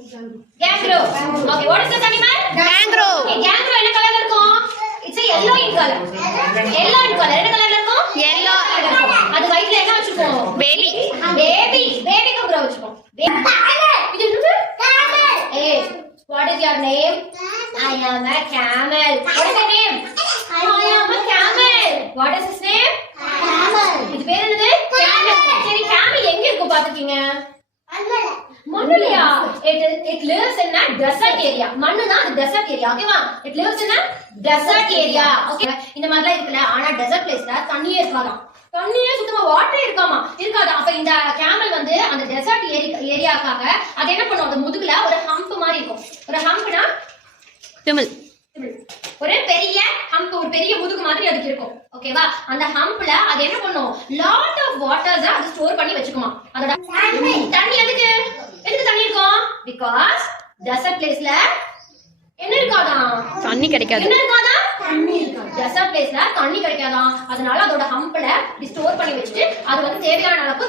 Kangaroo. Okay, what is this animal? Kangaroo. Okay, kangaroo என்ன கலர்ல இருக்கும்? It's a yellow in color. Yellow in color. என்ன கலர்ல இருக்கும்? Yellow. அது வயித்துல என்ன வச்சிருக்கோம்? Baby. Baby. Baby kangaroo வச்சிருக்கோம். இது என்னது? Camel. Hey, what is your name? I am a camel. What is your name? I am a camel. What is his name? Camel. இது பேர் என்னது? Camel. சரி, camel எங்க இருக்கு பாத்துக்கீங்க? மண்ணுலயா? It lives in a desert area. மண்ணுனா அது desert area. ஓகேவா? It lives in a desert area. Okay. இந்த மாதிரிலாம் இருக்குல. ஆனா desert placeல தண்ணியே இருக்காதாம். தண்ணியே சுத்தமா வாட்டரே இருக்காதா. அப்ப இந்த கேமல் வந்து அந்த டெசர்ட் ஏரியாக்காக அது என்ன பண்ணும்? அது முதுகுல ஒரு ஹம்ப் மாதிரி இருக்கும். ஒரு ஹம்ப்னா திமில். ஒரு பெரிய ஹம்ப், ஒரு பெரிய முதுகு மாதிரி அதுக்கு இருக்கும். ஓகேவா? அந்த ஹம்ப்ல அது என்ன பண்ணும்? லாட் ஆஃப் வாட்டர்ஸ் அது ஸ்டோர் பண்ணி வச்சுக்குமா. அதோட தண்ணி எதுக்கு தண்ணி இருக்கும்? பிகாஸ் டெசர்ட் பிளேஸ்ல என்ன இருக்காதான்? தண்ணி கிடைக்காது. என்ன இருக்காதான்? தண்ணி இருக்காது. டெசர்ட் பிளேஸ்ல தண்ணி கிடைக்காதான். அதனால அதோட ஹம்ப்ல ஸ்டோர் பண்ணி வச்சுட்டு அது வந்து தேவையான அளவு